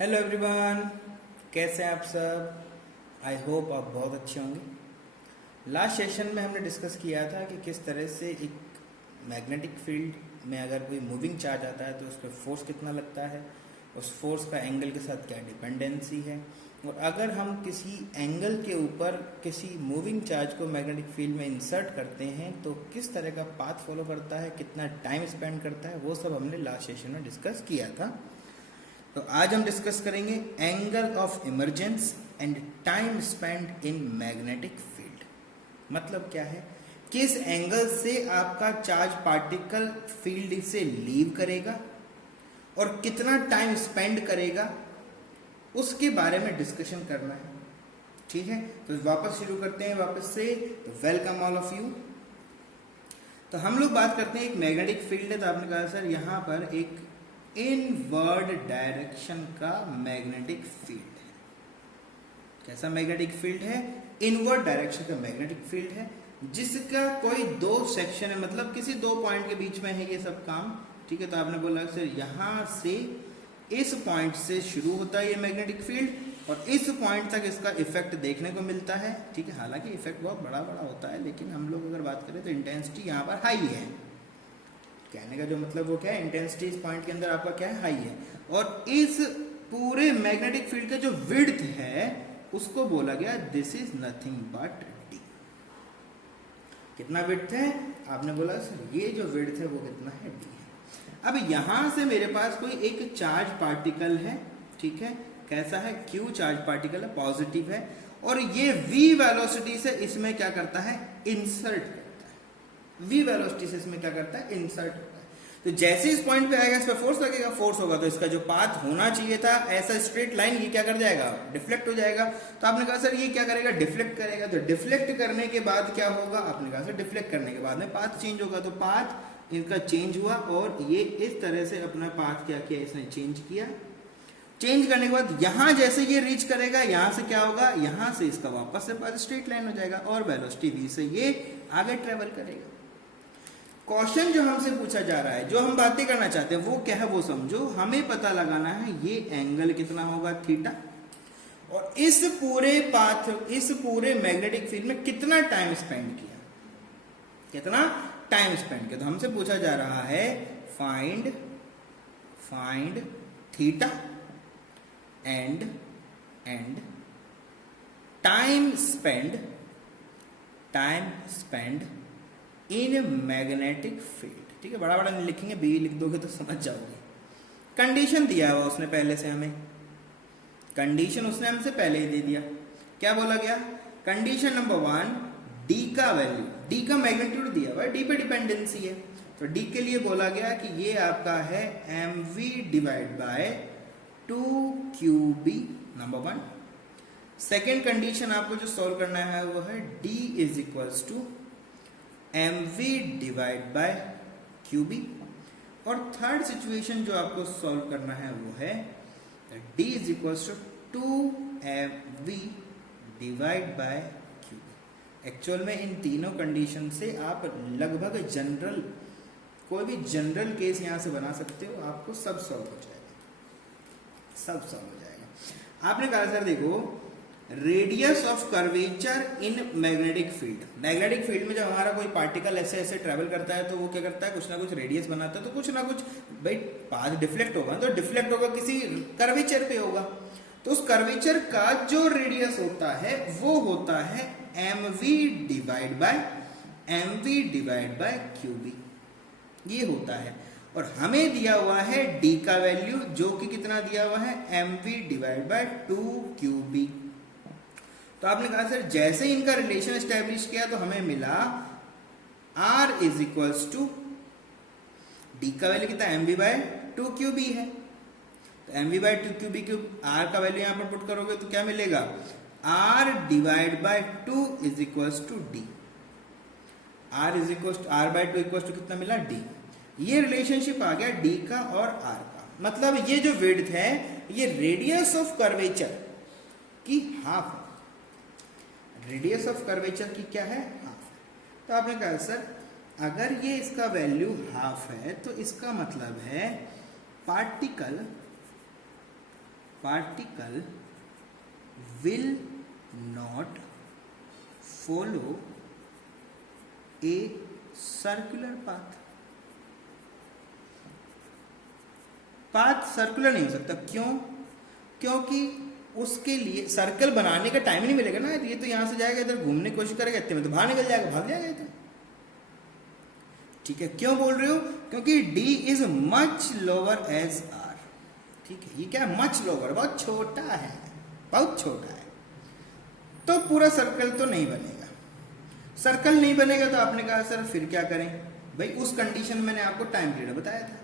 Hello everyone, कैसे हैं आप सब। आई होप आप बहुत अच्छे होंगे। लास्ट सेशन में हमने डिस्कस किया था कि किस तरह से एक मैग्नेटिक फील्ड में अगर कोई मूविंग चार्ज आता है तो उस पर फोर्स कितना लगता है, उस फोर्स का एंगल के साथ क्या डिपेंडेंसी है, और अगर हम किसी एंगल के ऊपर किसी मूविंग चार्ज को मैग्नेटिक फील्ड में इंसर्ट करते हैं तो किस तरह का पाथ फॉलो करता है, कितना टाइम स्पेंड करता है, वो सब हमने लास्ट सेशन में डिस्कस किया था। तो आज हम डिस्कस करेंगे angle of emergence and time spend in magnetic field. मतलब क्या है, किस एंगल से आपका चार्ज पार्टिकल फील्ड से लीव करेगा और कितना टाइम स्पेंड करेगा, उसके बारे में डिस्कशन करना है। ठीक है, तो वापस शुरू करते हैं वापस से। तो वेलकम ऑल ऑफ यू। तो हम लोग बात करते हैं एक मैग्नेटिक फील्ड है। तो आपने कहा सर यहाँ पर एक इनवर्ड डायरेक्शन का मैग्नेटिक फील्ड है। कैसा मैग्नेटिक फील्ड है? इनवर्ड डायरेक्शन का मैग्नेटिक फील्ड है, जिसका कोई दो सेक्शन है, मतलब किसी दो पॉइंट के बीच में है ये सब काम। ठीक है, तो आपने बोला सर यहां से इस पॉइंट से शुरू होता है ये मैग्नेटिक फील्ड और इस पॉइंट तक इसका इफेक्ट देखने को मिलता है। ठीक है, हालांकि इफेक्ट बहुत बड़ा बड़ा होता है, लेकिन हम लोग अगर बात करें तो इंटेंसिटी यहाँ पर हाई है। कहने का जो मतलब वो क्या है, इंटेंसिटी इस पॉइंट के अंदर आपका क्या है, हाई है। और इस पूरे मैग्नेटिक फील्ड का जो विड्थ है उसको बोला गया this is nothing but D. कितना विड्थ है? आपने बोला सर ये जो विड्थ है वो कितना है, डी है। अब यहां से मेरे पास कोई एक चार्ज पार्टिकल है। ठीक है, कैसा है, क्यू चार्ज पार्टिकल है, पॉजिटिव है, और ये v वेलोसिटी से इसमें क्या करता है, इंसर्ट v वेलोसिटी से इसमें क्या करता है, इंसर्ट होता है। तो जैसे इस पॉइंट पे आएगा इस पे फोर्स लगेगा, फोर्स होगा तो इसका जो पाथ होना चाहिए था ऐसा स्ट्रेट लाइन, ये क्या कर जाएगा, डिफ्लेक्ट हो जाएगा। तो आपने कहा सर ये क्या करेगा, डिफ्लेक्ट करेगा। तो डिफ्लेक्ट करने के बाद क्या होगा, आपने कहा सर डिफ्लेक्ट करने के बाद में पाथ चेंज होगा। तो पाथ इनका चेंज हुआ और ये इस तरह से अपना पाथ क्या किया, इसने चेंज किया। चेंज करने के बाद यहां जैसे ये रीच करेगा, यहां से क्या होगा, यहां से इसका वापस से पाथ स्ट्रेट लाइन हो जाएगा और वेलोसिटी v से ये आगे ट्रेवल करेगा। क्वेश्चन जो हमसे पूछा जा रहा है, जो हम बातें करना चाहते हैं वो क्या है, वो समझो। हमें पता लगाना है ये एंगल कितना होगा, थीटा, और इस पूरे पाथ, इस पूरे मैग्नेटिक फील्ड में कितना टाइम स्पेंड किया, कितना टाइम स्पेंड किया। तो हमसे पूछा जा रहा है find theta and time spend in magnetic field. ठीक है, बड़ा बड़ा नहीं लिखेंगे, बी लिख दोगे तो समझ जाओगे। कंडीशन दिया हुआ उसने पहले से, हमें कंडीशन उसने हमसे पहले ही दे दिया। क्या बोला गया, कंडीशन नंबर 1, डी का वैल्यू, डी का मैग्नीट्यूड दिया हुआ है, डी पे डिपेंडेंसी है। तो डी के लिए बोला गया कि ये आपका है mv divide by 2qb, number 1। Second condition आपको जो सॉल्व करना है वो है d is equals to mv divide by qb। और थर्ड सिचुएशन जो आपको सॉल्व करना है वो है d is equals to 2mv divide by qb। Actual में इन तीनों कंडीशन से आप लगभग जनरल, कोई भी जनरल केस यहां से बना सकते हो, आपको सब सॉल्व हो जाएगा, सब सॉल्व हो जाएगा। आपने कहा सर देखो, radius of curvature in magnetic field, magnetic field में जब हमारा कोई पार्टिकल ऐसे ऐसे ट्रेवल करता है तो वो क्या करता है, कुछ ना कुछ रेडियस बनाता है। तो कुछ ना कुछ भाई पाथ डिफ्लेक्ट होगा, तो डिफ्लेक्ट होगा किसी कर्वेचर पे होगा। तो उस कर्वेचर का जो रेडियस होता है वो होता है mv डिवाइड बाय qb, ये होता है। और हमें दिया हुआ है d का वैल्यू, जो कि कितना दिया हुआ है, mv डिवाइड बाय 2qb। तो आपने कहा सर जैसे इनका रिलेशन एस्टेब्लिश किया तो हमें मिला r is equals to, d का वैल्यू कितना, mv बाय 2qb है। तो mv by 2qb cube, r का वैल्यू यहां पर पुट करोगे तो क्या मिलेगा, r divide by 2 is equals to d। r is equals to, r by 2 equals to कितना मिला, d। ये रिलेशनशिप आ गया d का और r का। मतलब ये जो विड्थ है ये रेडियस ऑफ कर्वेचर की हाफ है, रेडियस ऑफ कर्वेचर की क्या है, हाफ। तो आपने कहा सर अगर ये इसका वैल्यू हाफ है तो इसका मतलब है particle particle will not follow a circular path. Path circular नहीं हो सकता, क्यों? क्योंकि उसके लिए सर्कल बनाने का टाइम नहीं मिलेगा ना। ये तो यहां से जाएगा, इधर घूमने की कोशिश करेगा, इतने में तो बाहर निकल जाएगा, भाग जाएगा इधर। ठीक है, क्यों बोल रहे हो? क्योंकि D is much lower as R। ठीक है, ये क्या मच लोअर, बहुत छोटा है, बहुत छोटा है, तो पूरा सर्कल तो नहीं बनेगा। सर्कल नहीं बनेगा तो आपने कहा सर फिर क्या करें? भाई उस कंडीशन में मैंने आपको टाइम पीरियड बताया था,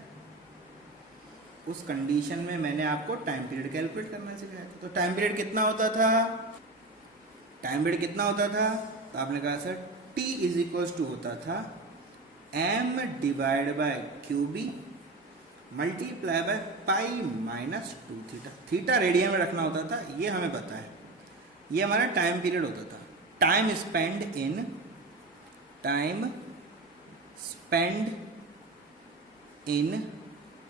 उस कंडीशन में मैंने आपको टाइम पीरियड कैलकुलेट करना सिखाया था। तो टाइम पीरियड कितना होता था? टाइम पीरियड कितना होता था? तो आपने कहा sir T is equal to होता था m divide by QB multiply by pi minus 2 theta. Theta radian में रखना होता था, ये हमें पता है। ये हमारा टाइम पीरियड होता था, time spend in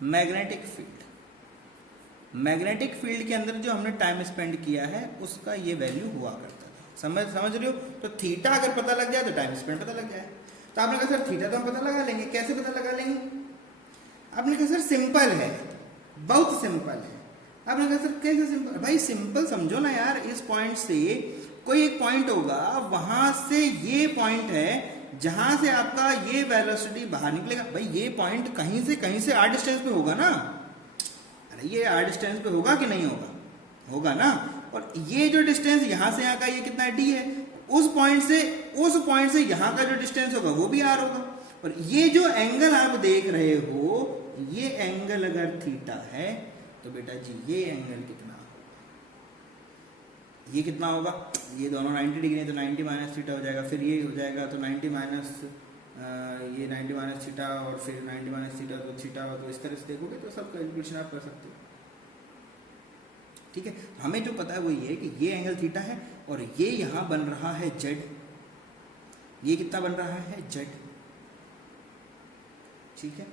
magnetic field. Magnetic field के अंदर जो हमने टाइम स्पेंड किया है उसका ये वैल्यू हुआ करता था। समझ रहे हो? तो थीटा अगर पता लग जाए तो टाइम स्पेंड पता लग जाए। तो आपने कहा सर थीटा तो हम पता लगा लेंगे, कैसे पता लगा लेंगे? आपने कहा सर सिंपल है, बहुत सिंपल है। आपने कहा सर कैसे सिंपल? भाई सिंपल समझो ना यार, इस पॉइंट से कोई एक पॉइंट होगा, वहां से ये पॉइंट है जहां से आपका ये वेलोसिटी बाहर निकलेगा। भाई ये पॉइंट कहीं से आर डिस्टेंस पे होगा ना। अरे ये आर डिस्टेंस पे होगा कि नहीं होगा? होगा ना। और ये जो डिस्टेंस यहां से यहाँ का ये कितना डी है, उस पॉइंट से यहाँ का जो डिस्टेंस होगा वो भी आर होगा। और ये जो एंगल आप देख रहे हो, ये एंगल अगर थीटा है तो बेटा जी ये एंगल कितना होगा? ये कितना होगा? ये दोनों 90 डिग्री है तो 90 माइनस थीटा हो जाएगा, फिर ये हो जाएगा तो 90 माइनस ये 90 माइनस थीटा, और फिर 90 माइनस थीटा तो थीटा। तो इस तरह से देखोगे तो सब कैलकुलेशन आप कर सकते हो। ठीक है, हमें जो पता है वो ये है कि ये एंगल थीटा है और ये यहां बन रहा है जेड। ये कितना बन रहा है? जेड। ठीक है,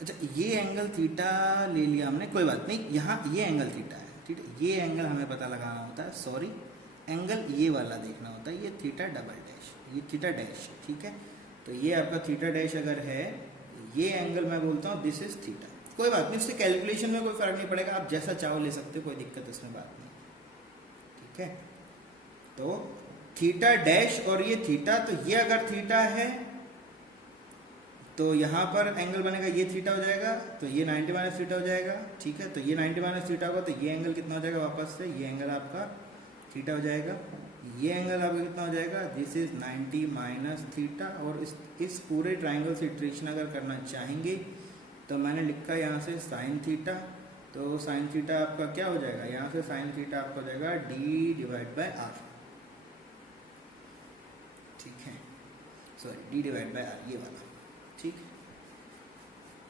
अच्छा ये एंगल थीटा ले लिया हमने, कोई बात नहीं, यहाँ ये एंगल थीटा है। ठीक है, ये एंगल हमें पता लगाना होता है, सॉरी एंगल ये वाला देखना होता है, ये थीटा डबल डैश, ये थीटा डैश। ठीक है, तो ये आपका थीटा डैश अगर है, ये एंगल मैं बोलता हूँ दिस इज थीटा। कोई बात नहीं, उससे कैलकुलेशन में कोई फर्क नहीं पड़ेगा, आप जैसा चाहो ले सकते हो, कोई दिक्कत इसमें बात नहीं। ठीक है, तो थीटा डैश और ये थीटा, तो ये अगर थीटा है तो यहाँ पर एंगल बनेगा, ये थीटा हो जाएगा, तो ये 90 माइनस थीटा हो जाएगा। ठीक है, तो ये 90 माइनस थीटा होगा तो ये एंगल कितना हो जाएगा? वापस से ये एंगल आपका थीटा हो जाएगा। ये एंगल आपका कितना हो जाएगा? This is 90 minus theta. और इस पूरे ट्राइंगल से इटरेशन अगर करना चाहेंगे तो मैंने लिखा यहाँ से साइन थीटा, तो साइन थीटा आपका क्या हो जाएगा? यहाँ से साइन थीटा आपका हो जाएगा डी डिवाइड बाय आर। ठीक है, sorry D divide by R, ये वाला। ठीक,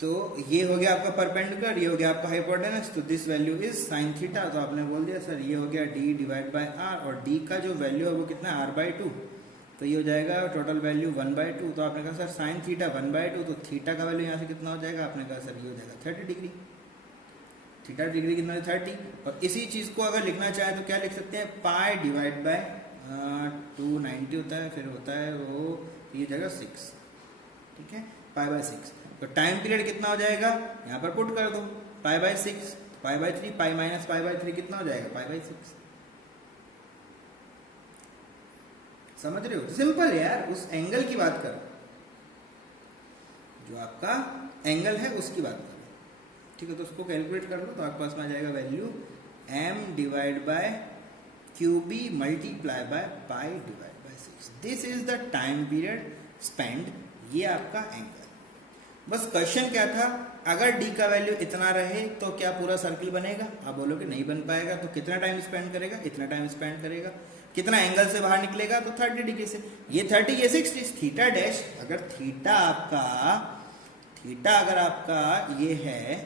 तो ये हो गया आपका परपेंडिकुलर, ये हो गया आपका हाइपोटेनस, तो this value is sine theta. तो आपने बोल दिया सर ये हो गया डी डिवाइड बाय आर, और डी का जो वैल्यू है वो कितना है? r/2, तो ये हो जाएगा टोटल वैल्यू 1/2। तो आपने कहा सर साइन थीटा 1/2, तो थीटा का वैल्यू यहाँ से कितना हो जाएगा? आपने कहा सर ये हो जाएगा 30 डिग्री। थीटा डिग्री कितना है? 30। और इसी चीज को अगर लिखना चाहे तो क्या लिख सकते हैं? पाई डिवाइड बाय 290 होता है, फिर होता है वो ये जगह 6। ठीक है, π/6। तो टाइम पीरियड कितना हो जाएगा? यहाँ पर पुट कर दो π/6, π/3, पाई माइनस π/3 कितना हो जाएगा? π/6। समझ रहे हो? सिंपल है यार, उस एंगल की बात करो, जो आपका एंगल है उसकी बात करो। ठीक है, तो उसको कैलकुलेट कर लो तो आपके पास में आ जाएगा value m divide by QB multiply by pi divide by 6। This is the time period spend. ये आपका एंगल। बस क्वेश्चन क्या था? अगर d का वैल्यू इतना रहे तो क्या पूरा सर्किल बनेगा? आप बोलोगे नहीं बन पाएगा, तो कितना टाइम स्पेंड करेगा? इतना टाइम स्पेंड करेगा। कितना एंगल से बाहर निकलेगा? तो 30 डिग्री से। ये 30, ये 60। थीटा डैश, अगर थीटा अगर आपका ये है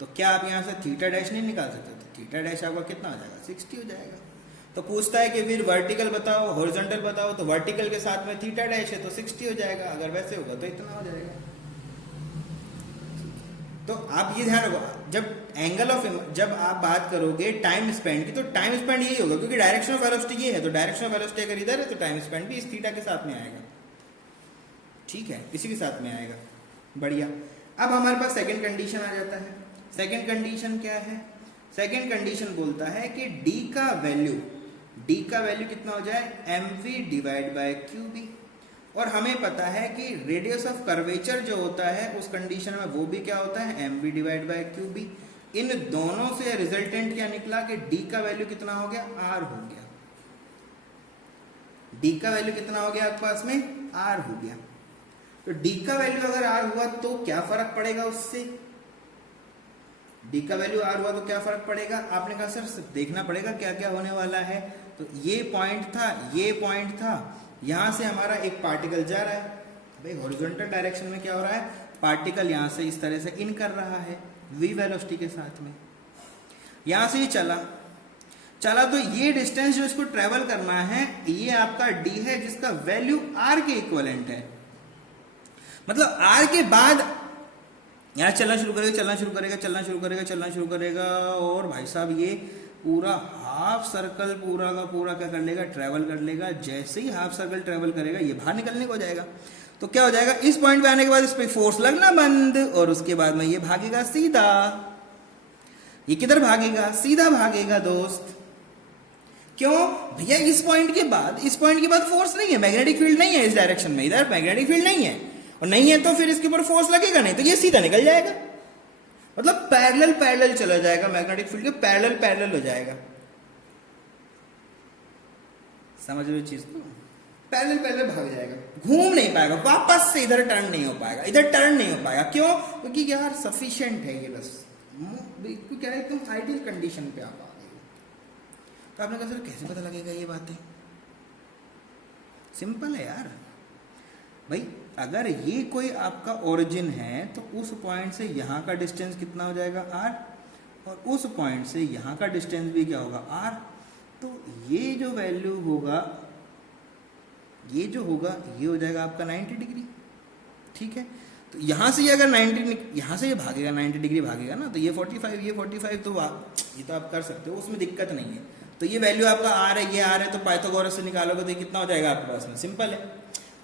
तो क्या आप यहाँ से थीटा डैश नहीं निकाल सकते? तो थीटा डैश आपका कितना हो जाएगा? 60 हो जाएगा। तो पूछता है कि फिर वर्टिकल बताओ, हॉरिजॉन्टल बताओ, तो वर्टिकल के साथ में थीटा डैश है तो 60 हो जाएगा, अगर वैसे होगा तो इतना हो जाएगा। तो आप ये ध्यान रखो, जब आप बात करोगे टाइम स्पेंड की, तो टाइम स्पेंड यही होगा, क्योंकि डायरेक्शन ऑफ वेलोसिटी ये है, तो डायरेक्शन ऑफ वेलोसिटी अगर इधर है तो टाइम स्पेंड भी इस थीटा के साथ में आएगा। ठीक है, इसी के साथ में आएगा। बढ़िया। अब हमारे पास सेकंड कंडीशन आ जाता है। सेकंड कंडीशन क्या है? सेकंड कंडीशन बोलता है कि d का वैल्यू कितना हो जाए, mv डिवाइड बाय qb। और हमें पता है कि रेडियस ऑफ कर्वेचर जो होता है उस कंडीशन में वो भी क्या होता है, mv डिवाइड बाय qb। इन दोनों से रिजल्टेंट क्या निकला कि d का वैल्यू कितना हो गया, r हो गया। d का वैल्यू कितना हो गया आपके पास में, r हो गया। तो d का वैल्यू अगर r हुआ तो क्या फर्क पड़ेगा उससे, d का वैल्यू r हुआ तो क्या फर्क पड़ेगा? आपने कहा सर देखना पड़ेगा क्या क्या होने वाला है। तो ये पॉइंट था, यहां से हमारा एक पार्टिकल जा रहा है, भाई हॉरिजॉन्टल डायरेक्शन में क्या हो रहा है, पार्टिकल यहां से इस तरह से इन कर रहा है v वेलोसिटी के साथ में। यहां से ये चला तो ये डिस्टेंस जो इसको ट्रेवल करना है ये आपका d है, जिसका वैल्यू r के इक्विवेलेंट है। मतलब r के बाद यहाँ चलना शुरू करेगा और भाई साहब ये पूरा हाफ सर्कल पूरा का पूरा क्या कर लेगा, ट्रेवल कर लेगा। जैसे ही हाफ सर्कल ट्रेवल करेगा ये बाहर निकलने को जाएगा, तो क्या हो जाएगा, इस पॉइंट पे आने के बाद इस पे फोर्स लगना बंद, और उसके बाद में ये भागेगा सीधा। ये किधर भागेगा, सीधा भागेगा दोस्त। क्यों भैया, इस पॉइंट के बाद फोर्स नहीं है, मैग्नेटिक फील्ड नहीं है इस डायरेक्शन में, इधर मैग्नेटिक फील्ड नहीं है, और नहीं है तो फिर इसके ऊपर फोर्स लगेगा नहीं, तो ये सीधा निकल जाएगा। मतलब पैरेलल चला जाएगा, मैग्नेटिक फील्ड के पैरेलल हो जाएगा। समझ रहे हो चीज को, पैरेलल भाग जाएगा, घूम नहीं पाएगा, वापस से इधर टर्न नहीं हो पाएगा। क्यों? क्योंकि यार सफिशिएंट है ये, बस क्या है, एकदम आइडियल कंडीशन पे आप आ गए। तो आपने कहा सर कैसे पता लगेगा ये बातें? सिंपल है यार भाई, अगर ये कोई आपका ओरिजिन है तो उस पॉइंट से यहाँ का डिस्टेंस कितना हो जाएगा, r, और उस पॉइंट से यहाँ का डिस्टेंस भी क्या होगा, r। तो ये जो वैल्यू होगा, ये हो जाएगा आपका 90 डिग्री। ठीक है, तो यहाँ से ये अगर 90, यहाँ से ये भागेगा 90 डिग्री भागेगा ना, तो ये 45 तो ये तो आप कर सकते हो, उसमें दिक्कत नहीं है। तो ये वैल्यू आपका r है, ये r है, तो पाइथागोरस से निकालोगे तो ये कितना हो जाएगा आपके पास में, सिंपल है,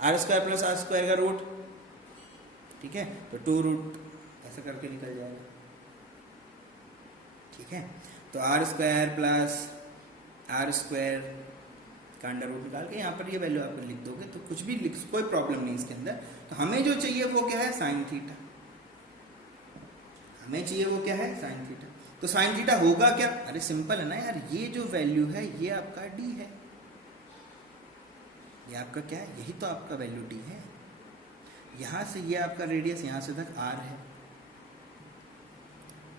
r² प्लस r² का रूट। ठीक है, तो 2 रूट ऐसे करके निकल जाएगा। ठीक है, तो r² प्लस r² का अंडर रूट निकाल के यहाँ पर ये वैल्यू आप लिख दोगे तो कुछ भी लिख, कोई प्रॉब्लम नहीं इसके अंदर। तो हमें जो चाहिए वो क्या है, साइन थीटा। तो साइन थीटा होगा क्या, अरे सिंपल है ना यार, ये जो वैल्यू है ये आपका d है, ये आपका क्या है, यही तो आपका वैल्यू d है। यहां से ये आपका रेडियस यहाँ से तक r है।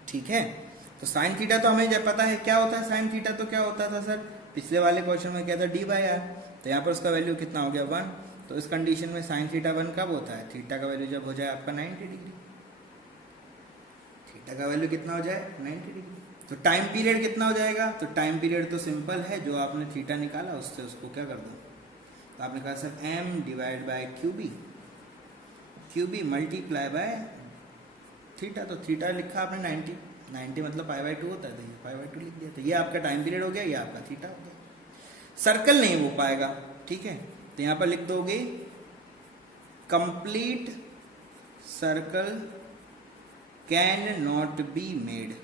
ठीक है, तो साइन थीटा तो हमें जब पता है क्या होता है, साइन थीटा तो क्या होता था सर, पिछले वाले क्वेश्चन में क्या था, d/r। तो यहाँ पर उसका वैल्यू कितना हो गया, 1। तो इस कंडीशन में साइन थीटा 1 कब होता है, थीटा का वैल्यू जब हो जाए आपका 90 डिग्री। थीटा का वैल्यू कितना हो जाए, 90 डिग्री। तो टाइम पीरियड कितना हो जाएगा, तो टाइम पीरियड तो सिंपल है, जो आपने थीटा निकाला उससे उसको क्या कर दो, तो आपने कहा sir m divide by QB multiply by theta. तो थीटा लिखा आपने 90 मतलब π/2 होता है, तो ये π/2 लिख दिया। तो ये आपका टाइम पीरियड हो गया, ये आपका थीटा हो गया। सर्कल नहीं हो पाएगा, ठीक है, तो यहाँ पर लिख दोगे complete circle can not be made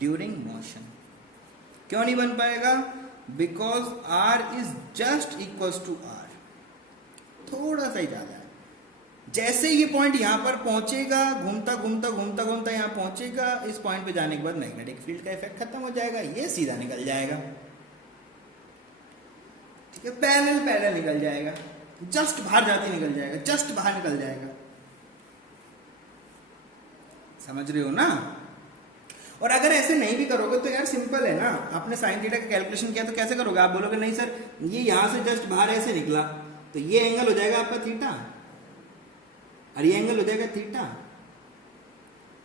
during motion. क्यों नहीं बन पाएगा, because r is just equal to r, थोड़ा सा ही ज्यादा है। जैसे ये पॉइंट यहां पर पहुंचेगा, घूमता यहां पहुंचेगा, इस पॉइंट पे जाने के बाद मैग्नेटिक फील्ड का इफेक्ट खत्म हो जाएगा, ये सीधा निकल जाएगा। ठीक है, पैरेलल निकल जाएगा, जस्ट बाहर जाके निकल जाएगा, जस्ट बाहर निकल जाएगा। समझ रहे हो ना। और अगर ऐसे नहीं भी करोगे तो यार सिंपल है ना, आपने साइन थीटा का कैलकुलेशन किया तो कैसे करोगे, आप बोलोगे नहीं सर ये यहां से जस्ट बाहर ऐसे निकला, तो ये एंगल हो जाएगा आपका थीटा और ये एंगल हो जाएगा थीटा,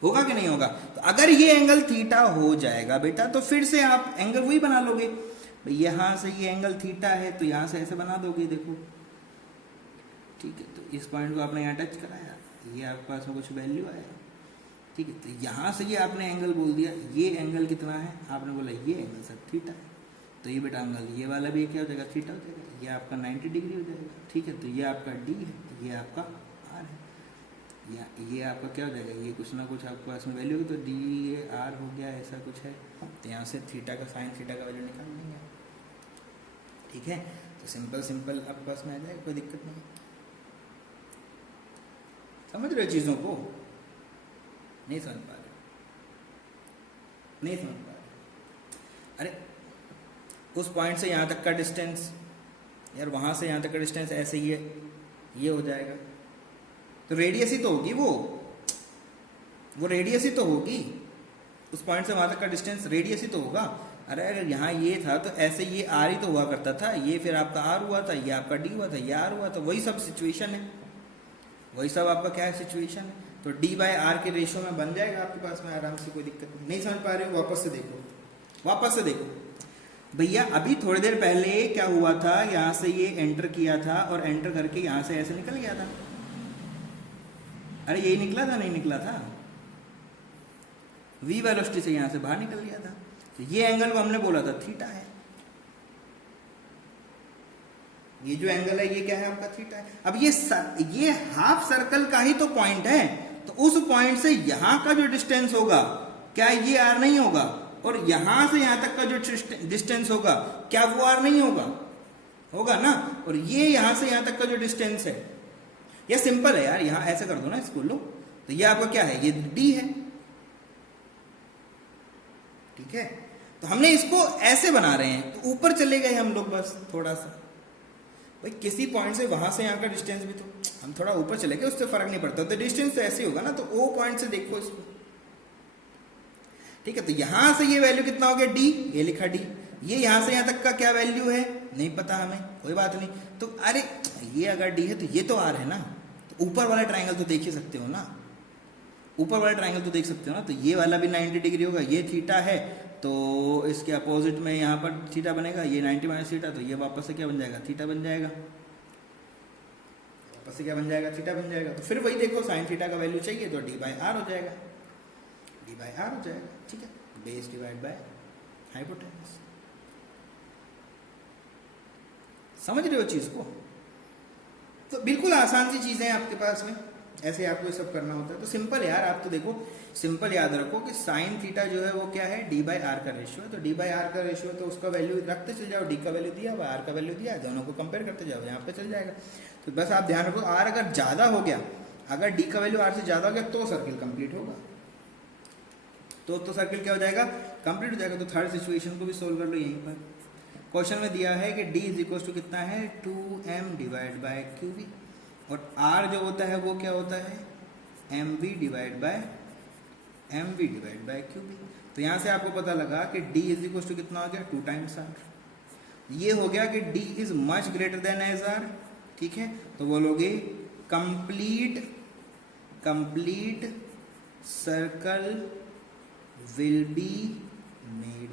होगा कि नहीं होगा। तो अगर ये एंगल थीटा हो जाएगा बेटा, तो फिर से आप एंगल वही बना लोगे, यहां से ये एंगल थीटा है तो यहां से ऐसे बना दोगे, देखो ठीक है, तो इस पॉइंट को आपने यहाँ टच कराया, ये आपके पास में कुछ वैल्यू आया, ठीक है, तो यहाँ से ये आपने एंगल बोल दिया, ये एंगल कितना है, आपने बोला ये एंगल सर थीटा है, तो ये बेटा एंगल ये वाला भी क्या हो जाएगा, थीटा हो जाएगा, ये आपका 90 डिग्री हो जाएगा, ठीक है, तो ये आपका डी है, ये आपका आर है, या ये आपका क्या हो जाएगा, ये कुछ ना कुछ आपके पास में वैल्यू होगी, तो डी ये आर हो गया, ऐसा कुछ है, तो यहाँ से थीटा का साइन थीटा का वैल्यू निकाल लेंगे, ठीक है, तो सिंपल सिंपल आपके पास में आ जाएगा, कोई दिक्कत नहीं। समझ रहे हो चीज़ों को, नहीं समझ पा रहे, नहीं समझ पा रहे, अरे उस पॉइंट से यहाँ तक का डिस्टेंस, यार वहाँ से यहाँ तक का डिस्टेंस ऐसे ही है, ये हो जाएगा, तो रेडियस ही तो होगी, वो रेडियस ही तो होगी, उस पॉइंट से वहाँ तक का डिस्टेंस रेडियस ही तो होगा। अरे अगर यहाँ ये था तो ऐसे ये आर ही तो हुआ करता था, ये फिर आपका आर हुआ था, ये आपका डी हुआ था, ये आर हुआ था, वही सब सिचुएशन है, वही सब आपका क्या है सिचुएशन है, तो डी बाय आर के रेशियो में बन जाएगा आपके पास में आराम से, कोई दिक्कत नहीं। नहीं समझ पा रहे हो, वापस से देखो, वापस से देखो भैया, अभी थोड़ी देर पहले क्या हुआ था, यहाँ से ये एंटर किया था और एंटर करके यहाँ से ऐसे निकल गया था, अरे यही निकला था, नहीं निकला था, v वेलोसिटी से यहाँ से बाहर निकल गया था, तो ये एंगल को हमने बोला था थीटा है, ये जो एंगल है ये क्या है आपका थीटा है। अब ये हाफ सर्कल का ही तो पॉइंट है, तो उस पॉइंट से यहां का जो डिस्टेंस होगा क्या ये आर नहीं होगा, और यहां से यहां तक का जो डिस्टेंस होगा क्या वो आर नहीं होगा, होगा ना, और ये यहां से यहां तक का जो डिस्टेंस है, ये सिंपल है यार, यहां ऐसे कर दो ना इसको, लो तो ये आपका क्या है, ये डी है, ठीक है, तो हमने इसको ऐसे बना रहे हैं, तो ऊपर चले गए हम लोग बस थोड़ा सा, भाई किसी पॉइंट से वहां से यहाँ का डिस्टेंस भी तो हम थोड़ा ऊपर चले गए, उससे फर्क नहीं पड़ता, तो डिस्टेंस तो ऐसे होगा ना, तो ओ पॉइंट से देखो इसको, ठीक है, तो यहां से ये वैल्यू कितना हो गया डी, ये लिखा डी, ये यहां से यहां तक का क्या वैल्यू है नहीं पता हमें, कोई बात नहीं, तो अरे ये अगर डी है तो ये तो आर है ना, तो ऊपर वाला ट्राइंगल तो देख ही सकते हो ना, ऊपर वाला ट्राइंगल तो देख सकते हो ना, तो ये वाला भी 90 डिग्री होगा, ये थीटा है, तो इसके अपोजिट में यहाँ पर थीटा बनेगा, ये 90 माइनस थीटा, तो ये वापस से क्या बन जाएगा, थीटा बन जाएगा, वापस से क्या बन जाएगा, थीटा बन जाएगा, तो फिर वही देखो साइन थीटा का वैल्यू चाहिए तो डी बाई आर हो जाएगा, डी बाई आर हो जाएगा, ठीक है, बेस डिवाइड बाय हाइपोटेनस। समझ रहे हो चीज को, तो बिल्कुल आसान सी चीजें हैं आपके पास में, ऐसे आपको ये सब करना होता है, तो सिंपल यार, आप तो देखो सिंपल याद रखो कि साइन थीटा जो है वो क्या है, डी बाई आर का रेशियो है, तो डी बाई आर का रेशियो है तो उसका वैल्यू रखते चल जाओ, डी का वैल्यू दिया हुआ, आर का वैल्यू दिया है, दोनों को कंपेयर करते जाओ, यहाँ पे चल जाएगा, तो बस आप ध्यान रखो, आर अगर ज्यादा हो गया, अगर डी का वैल्यू आर से ज्यादा हो गया तो सर्किल कंप्लीट होगा, तो सर्किल क्या हो जाएगा, कंप्लीट हो जाएगा, तो थर्ड सिचुएशन को भी सोल्व कर लो यहीं पर। क्वेश्चन में दिया है कि d इज इक्वल टू कितना है, 2m divide by Q V, और r जो होता है वो क्या होता है, M V divide by Q V, तो यहाँ से आपको पता लगा कि d इज इक्वल टू कितना हो गया, 2 टाइम्स r, ये हो गया कि d is much greater than as r, ठीक है, तो बोलोगे complete circle will be made,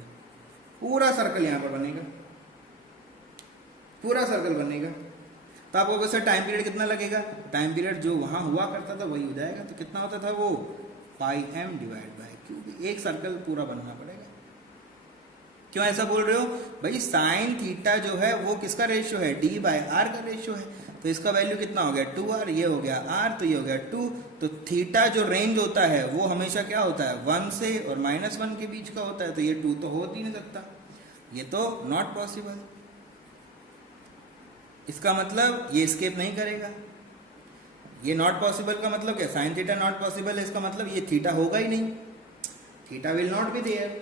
पूरा सर्कल यहां पर बनेगा, पूरा सर्कल बनेगा, तो आपको वैसे टाइम पीरियड कितना लगेगा, टाइम पीरियड जो वहां हुआ करता था वही हो जाएगा, तो कितना होता था वो, पाई एम डिवाइड बाय क्यू, एक सर्कल पूरा बनना पड़ेगा। क्यों ऐसा बोल रहे हो भाई, साइन थीटा जो है वो किसका रेशियो है, डी बाय आर का रेशियो है, तो इसका वैल्यू कितना हो गया 2r, ये हो गया r, तो ये हो गया 2, तो थीटा जो रेंज होता है वो हमेशा क्या होता है 1 से और -1 के बीच का होता है, तो ये 2 तो हो ही नहीं सकता, ये तो नॉट पॉसिबल, इसका मतलब ये स्केप नहीं करेगा, ये नॉट पॉसिबल का मतलब क्या, साइन थीटा नॉट पॉसिबल है, इसका मतलब ये थीटा होगा ही नहीं, theta will not be there,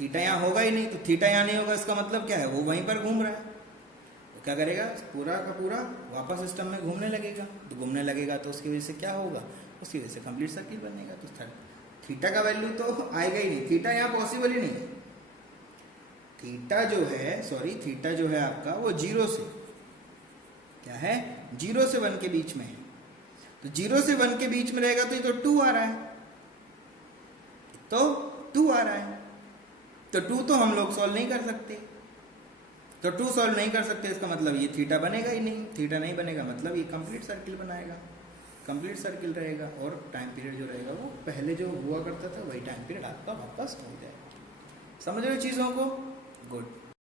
theta यहाँ होगा ही नहीं, तो थीटा यहाँ नहीं होगा, इसका मतलब क्या है, वो वहीं पर घूम रहा है, तो क्या करेगा, पूरा का पूरा वापस सिस्टम में घूमने लगेगा, तो घूमने लगेगा तो उसकी वजह से क्या होगा, उसकी वजह से कंप्लीट सर्किल बनेगा, तो थीटा का वैल्यू तो आएगा ही नहीं, थीटा यहाँ पॉसिबल ही नहीं है, थीटा जो है, सॉरी थीटा जो है आपका वो 0 से क्या है, 0 से 1 के बीच में है, तो 0 से 1 के बीच में रहेगा तो ये तो 2 आ रहा है, तो 2 आ रहा है, तो 2 तो हम लोग सॉल्व नहीं कर सकते, तो 2 सॉल्व नहीं कर सकते, इसका मतलब ये थीटा बनेगा ही नहीं, थीटा नहीं बनेगा मतलब ये कंप्लीट सर्किल बनाएगा, कंप्लीट सर्किल रहेगा और टाइम पीरियड जो रहेगा वो पहले जो हुआ करता था वही टाइम पीरियड आपका वापस हो जाएगा। समझ रहे हो चीज़ों को? गुड।